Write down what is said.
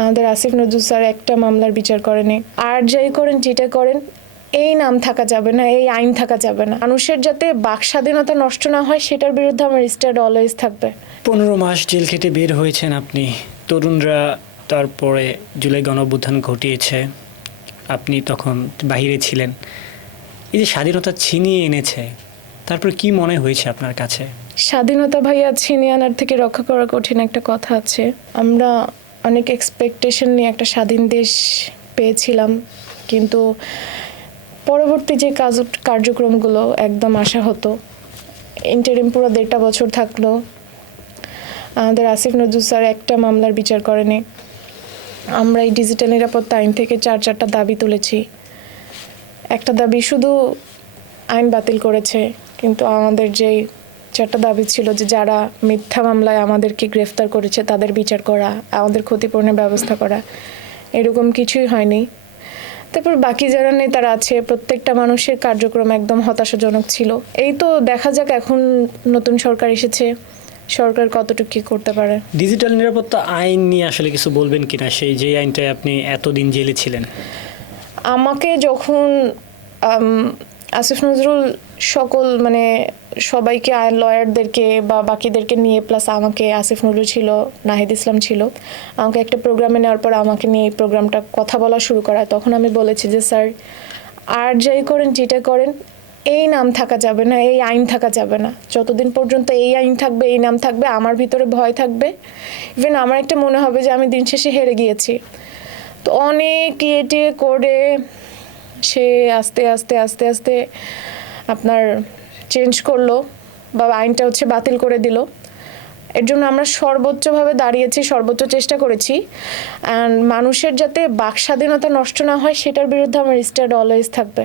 আমাদের আসিফ নজরুল স্যার একটা মামলার বিচার করেনি। আর যাই করেন যেটা করেন এই নাম থাকা যাবে না, এই আইন থাকা যাবে না। মানুষের যাতে বাক স্বাধীনতা নষ্ট না হয় সেটার বিরুদ্ধে আমার স্ট্যান্ড অলওয়েজ থাকবে। 15 মাস জেল খেটে বের হয়েছেন আপনি। তরুণরা তারপরে জুলাই গণঅভ্যুত্থান ঘটিয়েছে, আপনি তখন বাইরে ছিলেন। এই যে স্বাধীনতা ছিনিয়ে এনেছে, তারপর কি মনে হয়েছে আপনার কাছে? স্বাধীনতা ভাইয়া ছিনিয়ে আনার থেকে রক্ষা করা কঠিন একটা কথা আছে। আমরা অনেক এক্সপেকটেশন নিয়ে একটা স্বাধীন দেশ পেয়েছিলাম, কিন্তু পরবর্তী যে কার্যক্রমগুলো একদম আশা হতো। ইন্টারিম পুরো 1.5 বছর থাকলো, আমাদের আসিফ নজরুল স্যার একটা মামলার বিচার করেনি। আমরা এই ডিজিটাল নিরাপত্তা আইন থেকে 4টা দাবি তুলেছি। একটা দাবি শুধু আইন বাতিল করেছে, কিন্তু আমাদের যেই 4টা দাবি ছিল যে যারা মিথ্যা মামলায় আমাদেরকে গ্রেফতার করেছে তাদের বিচার করা, আমাদের ক্ষতিপূরণের ব্যবস্থা করা, এরকম কিছুই হয়নি। তারপর বাকি যারা নেতারা আছে প্রত্যেকটা মানুষের কার্যক্রম একদম হতাশাজনক ছিল। এই তো দেখা যাক এখন নতুন সরকার এসেছে, সরকার কতটুকু কি করতে পারে। ডিজিটাল নিরাপত্তা আইন নিয়ে আসলে কিছু বলবেন কিনা, সেই যে আইনটায় আপনি এতদিন জেলে ছিলেন? আমাকে যখন আসিফ নজরুল সকল মানে সবাইকে লয়ারদেরকে বা বাকিদেরকে নিয়ে প্লাস আমাকে, আসিফ নজরুল ছিল, নাহিদ ইসলাম ছিল, আমাকে একটা প্রোগ্রামে নেওয়ার পর আমাকে নিয়ে এই প্রোগ্রামটা কথা বলা শুরু করা, তখন আমি বলেছি যে স্যার আর যাই করেন যেটা করেন এই নাম থাকা যাবে না, এই আইন থাকা যাবে না। যতদিন পর্যন্ত এই আইন থাকবে, এই নাম থাকবে, আমার ভিতরে ভয় থাকবে। ইভেন আমার একটা মনে হবে যে আমি দিন শেষে হেরে গিয়েছি। তো অনেক ইয়েটে করে সে আস্তে আস্তে আস্তে আস্তে আপনার চেঞ্জ করলো বা আইনটা বাতিল করে দিল। এর জন্য আমরা সর্বোচ্চভাবে দাঁড়িয়েছি, সর্বোচ্চ চেষ্টা করেছি। অ্যান্ড মানুষের যাতে বাক স্বাধীনতা নষ্ট না হয় সেটার বিরুদ্ধে আমার স্ট্যান্ড অলওয়েজ থাকবে।